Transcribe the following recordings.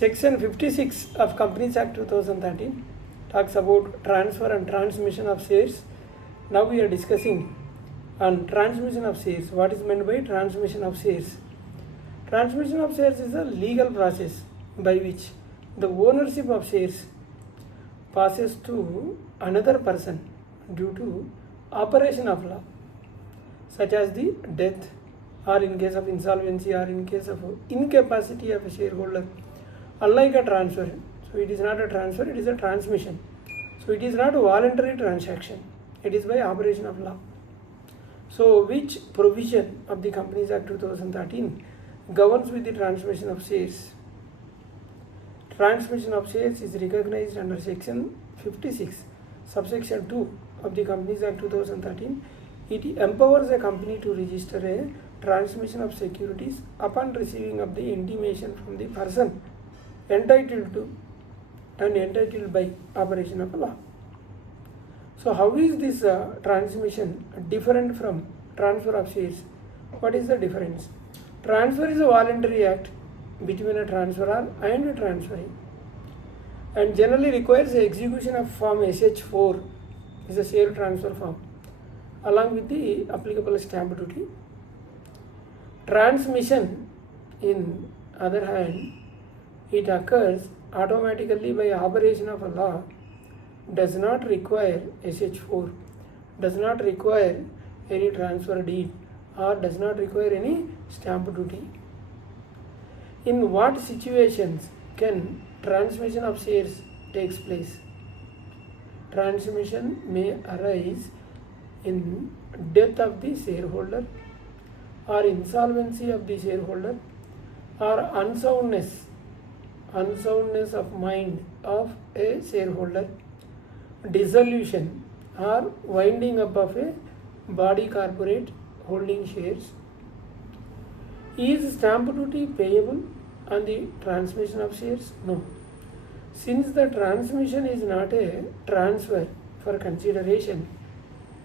Section 56 of Companies Act 2013 talks about transfer and transmission of shares. Now we are discussing on transmission of shares. What is meant by transmission of shares? Transmission of shares is a legal process by which the ownership of shares passes to another person due to operation of law, such as the death, or in case of insolvency, or in case of incapacity of a shareholder. Unlike a transfer, so it is not a transfer, it is a transmission. So it is not a voluntary transaction, it is by operation of law. So which provision of the Companies Act 2013 governs with the transmission of shares? Transmission of shares is recognized under section 56, subsection 2 of the Companies Act 2013. It empowers a company to register a transmission of securities upon receiving of the intimation from the person entitled to and entitled by operation of law. So how is this transmission different from transfer of shares? What is the difference? Transfer is a voluntary act between a transferor and a transferee, and generally requires the execution of form SH4, is a share transfer form, along with the applicable stamp duty. Transmission, in other hand, it occurs automatically by operation of a law, does not require SH4, does not require any transfer deed, or does not require any stamp duty. In what situations can transmission of shares takes place? Transmission may arise in death of the shareholder, or insolvency of the shareholder, or unsoundness of mind of a shareholder, dissolution or winding up of a body corporate holding shares. Is stamp duty payable on the transmission of shares? No. Since the transmission is not a transfer for consideration,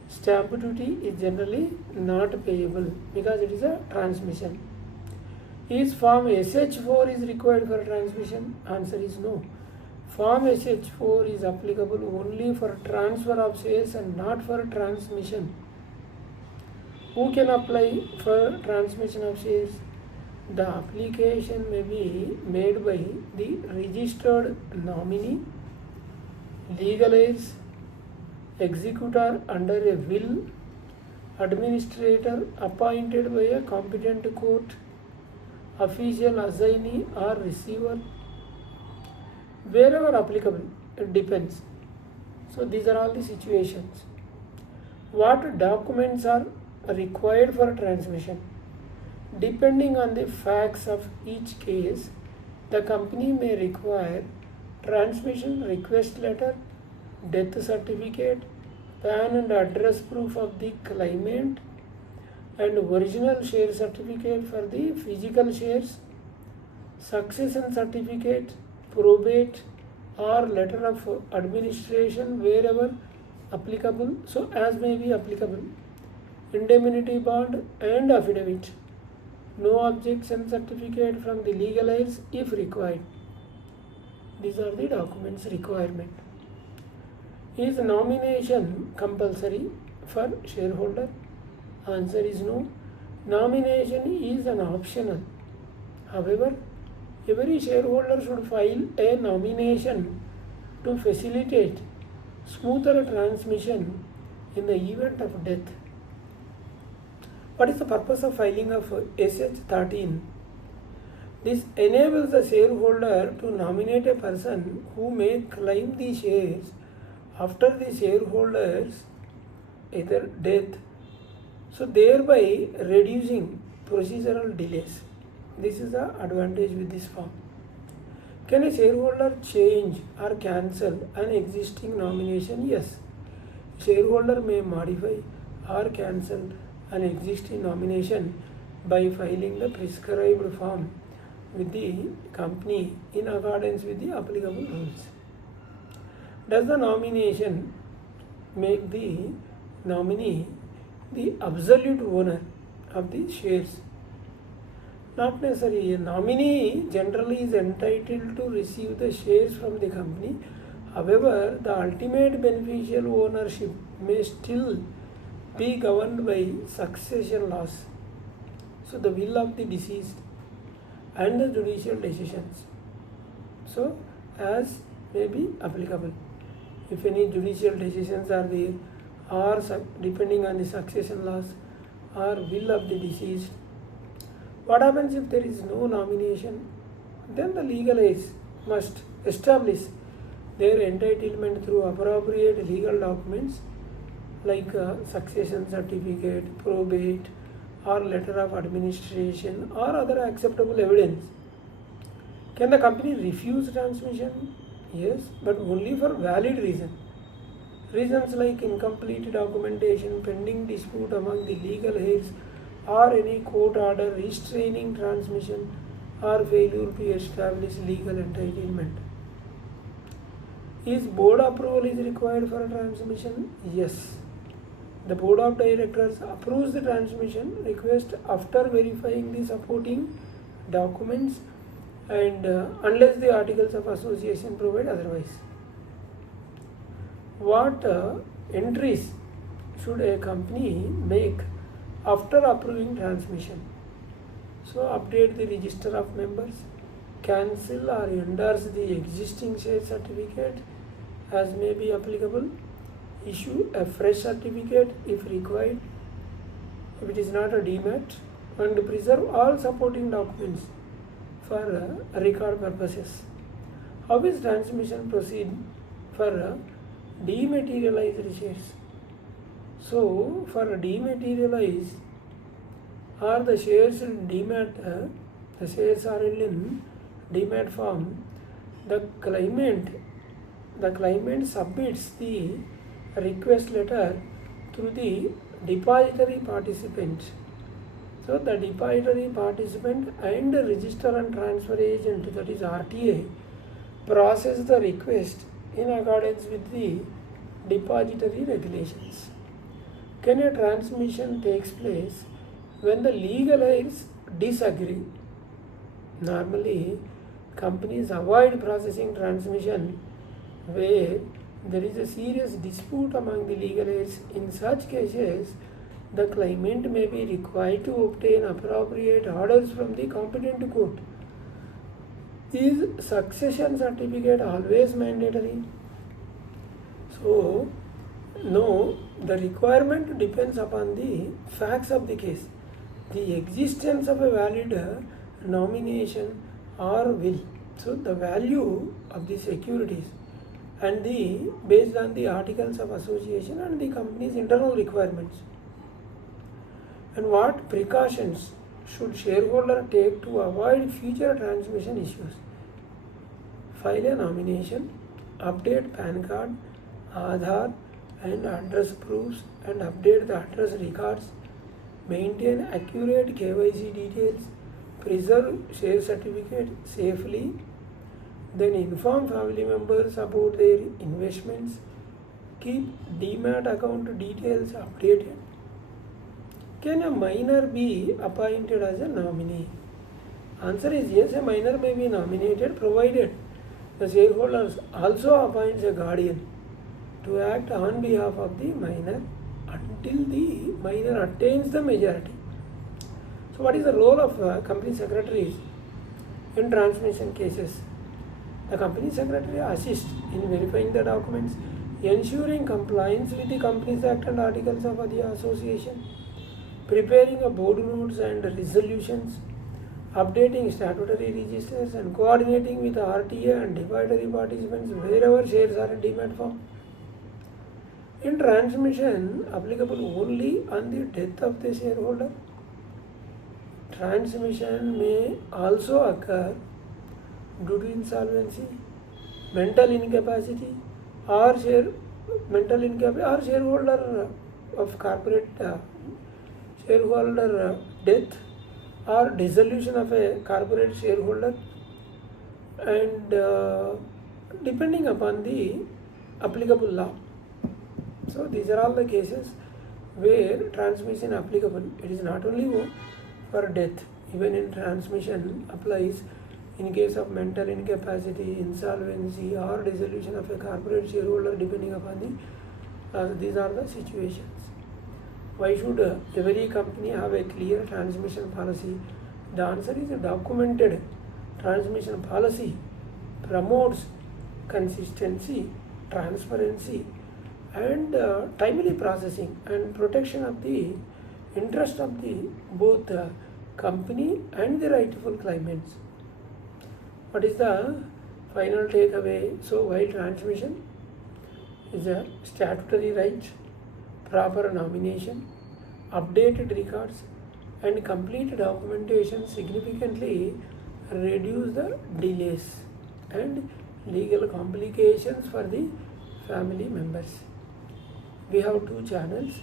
stamp duty is generally not payable because it is a transmission. Is form SH4 is required for transmission? Answer is no. Form SH4 is applicable only for transfer of shares and not for transmission. Who can apply for transmission of shares? The application may be made by the registered nominee, legal heirs, executor under a will, administrator appointed by a competent court, official assignee or receiver, wherever applicable. It depends. So these are all the situations. What documents are required for transmission? Depending on the facts of each case, the company may require transmission request letter, death certificate, PAN and address proof of the claimant, and original share certificate for the physical shares, succession certificate, probate or letter of administration wherever applicable, so as may be applicable, indemnity bond and affidavit, no objection certificate from the legal heirs if required. These are the documents requirement. Is nomination compulsory for shareholder? Answer is no. Nomination is an optional. However, every shareholder should file a nomination to facilitate smoother transmission in the event of death. What is the purpose of filing of SH13? This enables the shareholder to nominate a person who may claim the shares after the shareholder's either death, so thereby reducing procedural delays. This is the advantage with this form. Can a shareholder change or cancel an existing nomination? Yes. Shareholder may modify or cancel an existing nomination by filing the prescribed form with the company in accordance with the applicable rules. Does the nomination make the nominee the absolute owner of the shares? Not necessarily. A nominee generally is entitled to receive the shares from the company. However, the ultimate beneficial ownership may still be governed by succession laws. So, the will of the deceased and the judicial decisions. So, as may be applicable. If any judicial decisions are there, or depending on the succession laws or will of the deceased. What happens if there is no nomination? Then the legal heirs must establish their entitlement through appropriate legal documents like succession certificate, probate, or letter of administration, or other acceptable evidence. Can the company refuse transmission? Yes, but only for valid reason. Reasons like incomplete documentation, pending dispute among the legal heirs, or any court order restraining transmission, or failure to establish legal entitlement. Is board approval is required for a transmission? Yes. The board of directors approves the transmission request after verifying the supporting documents and unless the articles of association provide otherwise. What entries should a company make after approving transmission? So, update the register of members, cancel or endorse the existing share certificate as may be applicable, issue a fresh certificate if required, if it is not a Demat, and preserve all supporting documents for record purposes. How is transmission proceed for dematerialized shares? So, for dematerialized or the shares in Demat, the shares are in Demat form, the claimant submits the request letter through the depository participant. So, the depository participant and the register and transfer agent, that is RTA, process the request in accordance with the depository regulations. Can a transmission takes place when the legal heirs disagree? Normally, companies avoid processing transmission where there is a serious dispute among the legal heirs. In such cases, the claimant may be required to obtain appropriate orders from the competent court. Is succession certificate always mandatory? So, no, the requirement depends upon the facts of the case, the existence of a valid nomination or will. So, the value of the securities and based on the articles of association and the company's internal requirements. And what precautions should shareholder take to avoid future transmission issues? File a nomination, update PAN card, Aadhaar and address proofs and update the address records, maintain accurate KYC details, preserve share certificate safely, then inform family members about their investments, keep Demat account details updated. Can a minor be appointed as a nominee? Answer is yes, a minor may be nominated provided the shareholders also appoints a guardian to act on behalf of the minor until the minor attains the majority. So, what is the role of company secretaries in transmission cases? The company secretary assists in verifying the documents, ensuring compliance with the Companies Act and articles of the association, preparing a board notes and resolutions, updating statutory registers, and coordinating with RTA and depository participants wherever shares are in Demat form. In transmission, applicable only on the death of the shareholder. Transmission may also occur due to insolvency, mental incapacity, or shareholder of corporate shareholder death, or dissolution of a corporate shareholder, and depending upon the applicable law. So, these are all the cases where transmission applicable. It is not only for death. even in transmission applies in case of mental incapacity, insolvency, or dissolution of a corporate shareholder, depending upon these are the situations. Why should every company have a clear transmission policy? The answer is a documented transmission policy promotes consistency, transparency, and timely processing and protection of the interest of the both the company and the rightful claimants. What is the final takeaway? So while transmission is a statutory right, proper nomination, updated records, and complete documentation significantly reduce the delays and legal complications for the family members. We have two channels,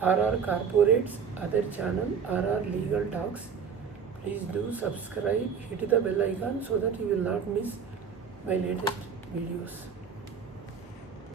RR Corporates, other channel RR Legal Talks. Please do subscribe, hit the bell icon so that you will not miss my latest videos.